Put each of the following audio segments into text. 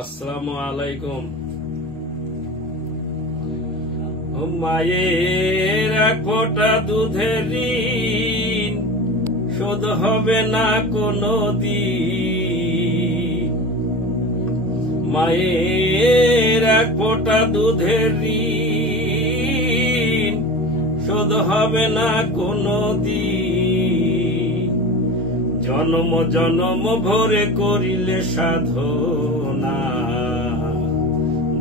আসসালামু আলাইকুম। মায়ের এক ফোঁটা দুধের ঋণ শোধ হবে না কোনো দিন। মায়ের এক ফোঁটা দুধের ঋণ শোধ হবে না কোনো দিন। জন্ম জন্ম ভরে করিলে সাধনা,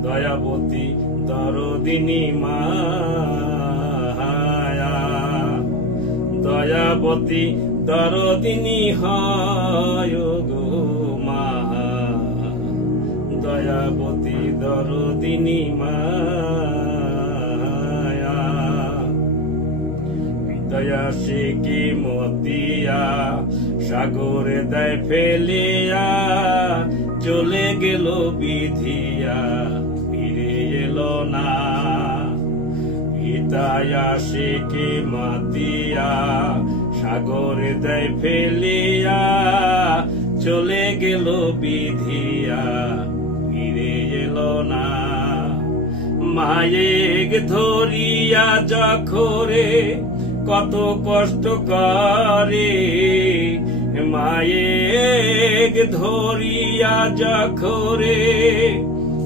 দয়াবতী দরদিনী মায়া। দয়াবতী দরদিনী হয় গো মা, দয়াবতী দরদিনী মায়া। দয়া সে কি মতিয়া সাগরে দেয় ফেলিয়া, চলে গেল বিধিয়া ফিরে এলো না। পিতায়া সে কি মাতিয়া সাগরে দেয় ফেলিয়া, চলে গেল বিধিয়া ফিরে এলো না। মায়ের ধরিয়া যখরে কত কষ্ট করে, মায়ের ধরিয়া যখরে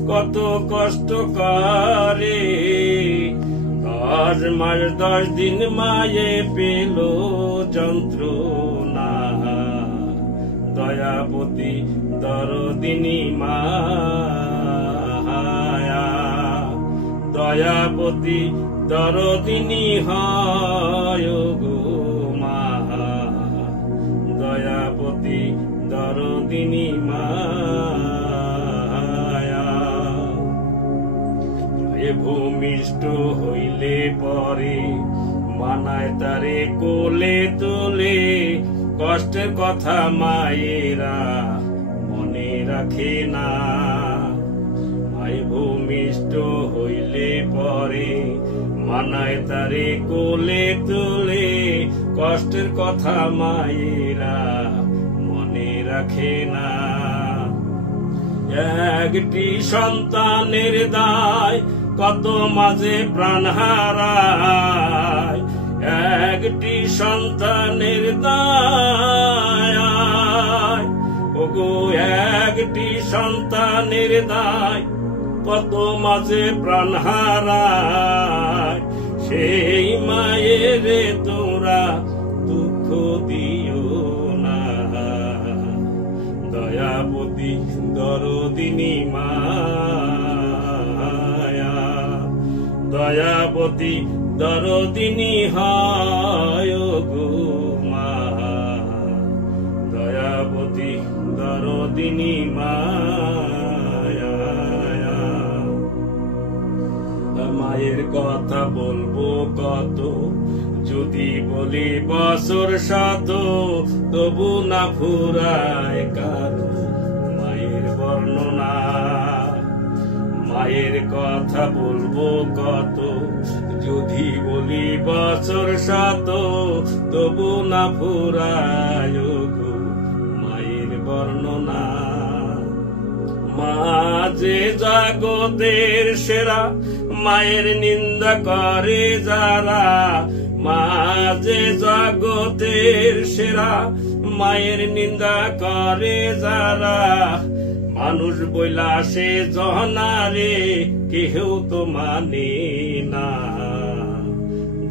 কত কষ্ট করে। 10 মাস 10 দিন মায়ে পেল যন্ত্রণা, দয়াবতী দরদিনী মায়া। দয়াবতী দরদিনী হয় গো মা, দয়াবতী দরদিনী মায়া। এ ভূমিষ্ঠ হইলে পরে মানায় তারে কোলে তোলে, কষ্টের কথা মায়েরা মনে রাখে না। মাই ভূমিষ্ঠ হইলে পরে মানায় তারে কোলে তোলে, কষ্টের কথা মায়েরা মনে রাখে না। একটি সন্তানের দায় কত মাঝে প্রাণ হারায়, একটি সন্তানের দায় ওগো, একটি সন্তানের দায় কত মাঝে প্রাণ হারায়। সেই মায়ের তোমরা দুঃখ দিও না, দয়াবতী দরদিনী মায়া। দয়াবতী দরদিনী হয় গো মা, দয়াবতী দরদিনী মায়া। মায়ের কথা বলবো কত, যদি বলি বছর শত, তবু না ফুরায় কারো মায়ের বর্ণনা। মায়ের কথা বলবো কত, যদি বলি বছর শত, তবু না ফুরায় গো মায়ের বর্ণনা। মা যে জগতের সেরা, মায়ের নিন্দা করে যারা। মা যে জগতের সেরা, মায়ের নিন্দা করে যারা। মানুষ বইলা সে জহনারে কেউ তো মানে না,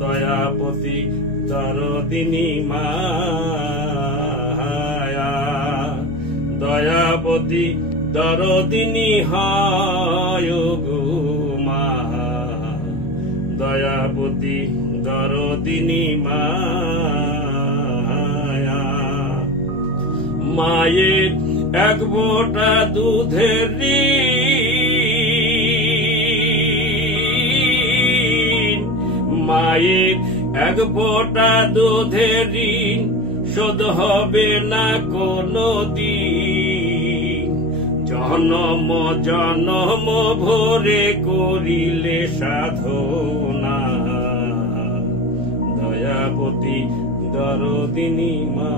দয়াবতী দরদিনী মায়া। দয়াবতী দরদিনী হয় গো মা, দয়াবতী দরদিনী মায়া। মায়ের এক ফোঁটা দুধের ঋণ, মায়ের এক ফোঁটা দুধের ঋণ শোধ হবে না কোনো দিন। জনম জনম ভরে করিলে সাধনা, দয়াবতী দরদিনী মা।